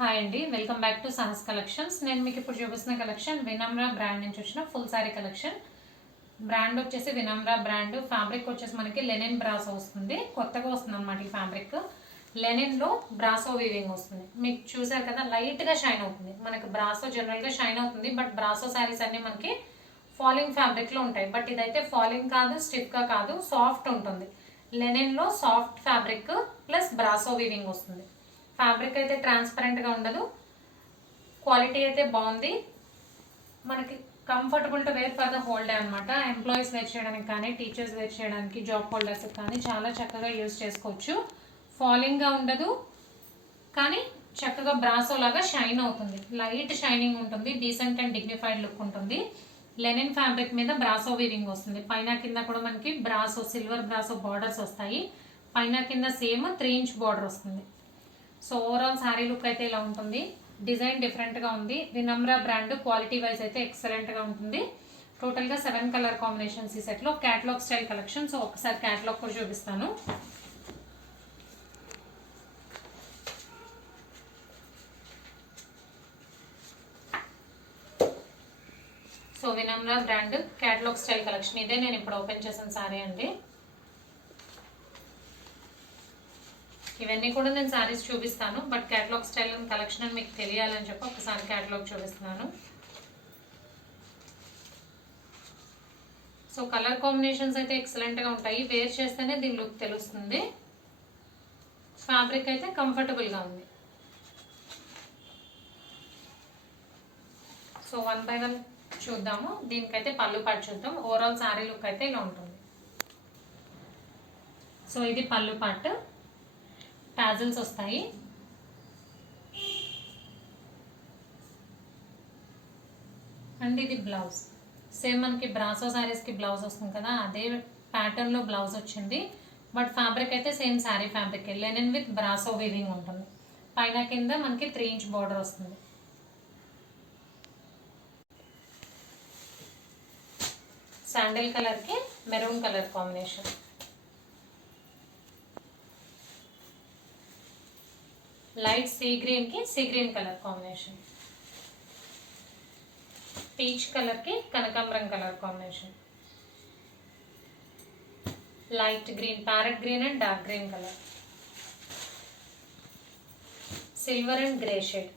Hi అండి, welcome back to Sahas collections. నేను మీకు ఇప్పుడు చూపిస్తున్న కలెక్షన్ వినమ్ర బ్రాండ్ నుంచి వచ్చిన ఫుల్ సారీ కలెక్షన్. బ్రాండ్ వచ్చేసి వినమ్ర బ్రాండ్. ఫ్యాబ్రిక్ వచ్చేసి మనకి లెనిన్ బ్రాసో వస్తుంది, కొత్తగా వస్తుంది అనమాట. ఈ ఫ్యాబ్రిక్ లెనిన్లో బ్రాసో వీవింగ్ వస్తుంది. మీకు చూసారు కదా, లైట్గా షైన్ అవుతుంది. మనకి బ్రాసో జనరల్గా షైన్ అవుతుంది, బట్ బ్రాసో శారీస్ అన్నీ మనకి ఫాలింగ్ ఫ్యాబ్రిక్లో ఉంటాయి. బట్ ఇదైతే ఫాలింగ్ కాదు, స్టిఫ్గా కాదు, సాఫ్ట్ ఉంటుంది. లెనిన్లో soft fabric plus brasso weaving వస్తుంది. ఫ్యాబ్రిక్ అయితే ట్రాన్స్పరెంట్గా ఉండదు, క్వాలిటీ అయితే బాగుంది. మనకి comfortable to wear for the whole day అనమాట. ఎంప్లాయీస్ వేర్ చేయడానికి కానీ, టీచర్స్ వేర్ చేయడానికి, జాబ్ హోల్డర్స్ కానీ చాలా చక్కగా యూజ్ చేసుకోవచ్చు. ఫాలింగ్గా ఉండదు, కానీ చక్కగా బ్రాసో లాగా షైన్ అవుతుంది. లైట్ షైనింగ్ ఉంటుంది, డీసెంట్ అండ్ డిగ్నిఫైడ్ లుక్ ఉంటుంది. లెనిన్ ఫ్యాబ్రిక్ మీద బ్రాసో వీవింగ్ వస్తుంది. పైన కింద కూడా మనకి బ్రాసో, సిల్వర్ బ్రాసో బార్డర్స్ వస్తాయి. పైన కింద సేమ్ 3 ఇంచ్ బార్డర్ వస్తుంది. సో ఓవరాల్ శారీ లుక్ అయితే ఇలా ఉంటుంది. డిజైన్ డిఫరెంట్గా ఉంది. వినమ్ర బ్రాండ్, క్వాలిటీ వైజ్ అయితే ఎక్సలెంట్గా ఉంటుంది. టోటల్గా 7 కలర్ కాంబినేషన్స్ ఈ సెట్లో. Catalogue style collection. సో ఒకసారి క్యాటలాగ్ కూడా చూపిస్తాను. So Vinamra brand catalogue style collection. ఇదే నేను ఇప్పుడు ఓపెన్ చేసిన శారీ అండి. ఇవన్నీ కూడా నేను శారీస్ చూపిస్తాను, but catalogue style and collection అని మీకు తెలియాలని చెప్పి ఒకసారి క్యాటలాగ్ చూపిస్తున్నాను. సో కలర్ కాంబినేషన్స్ అయితే ఎక్సలెంట్గా ఉంటాయి. వేర్ చేస్తేనే దీని లుక్ తెలుస్తుంది. ఫ్యాబ్రిక్ అయితే కంఫర్టబుల్గా ఉంది. సో 1 by 1 చూద్దాము. దీనికైతే పళ్ళు పాటు చూద్దాం. ఓవరాల్ శారీ లుక్ అయితే ఇలా ఉంటుంది. సో ఇది పళ్ళు పార్ట్, టాజిల్స్ వస్తాయి. అండ్ ఇది బ్లౌజ్. సేమ్ మనకి బ్రాసో శారీస్కి బ్లౌజ్ వస్తుంది కదా, అదే ప్యాటర్న్లో బ్లౌజ్ వచ్చింది. బట్ ఫ్యాబ్రిక్ అయితే same sari fabric, linen with brasso weaving ఉంటుంది. పైన కింద మనకి 3 ఇంచ్ బార్డర్ వస్తుంది. శాండిల్ కలర్కి maroon colour combination. Light sea గ్రీన్కి sea green colour combination. Peach కలర్కి కనకాంబరం colour combination. Light green, parrot green and dark green colour. Silver and grey shade.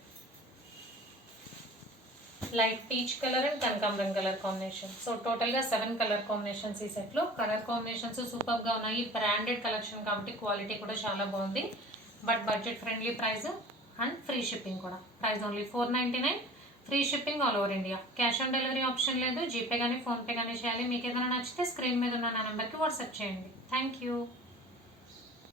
Light peach colour and కనకాంబరం colour combination. So టోటల్గా 7 colour combinations ఈ సెట్లో. Colour combinations సూపర్గా ఉన్నాయి. Branded collection కాబట్టి quality కూడా చాలా బాగుంది. But budget friendly price and free shipping కూడా. Price only 499. Free shipping all over India. Cash on delivery option లేదు. జీపే కానీ ఫోన్పే కానీ చేయాలి. మీకు ఏదైనా నచ్చితే స్క్రీన్ మీద ఉన్న నా నెంబర్కి వాట్సాప్ చేయండి. Thank you.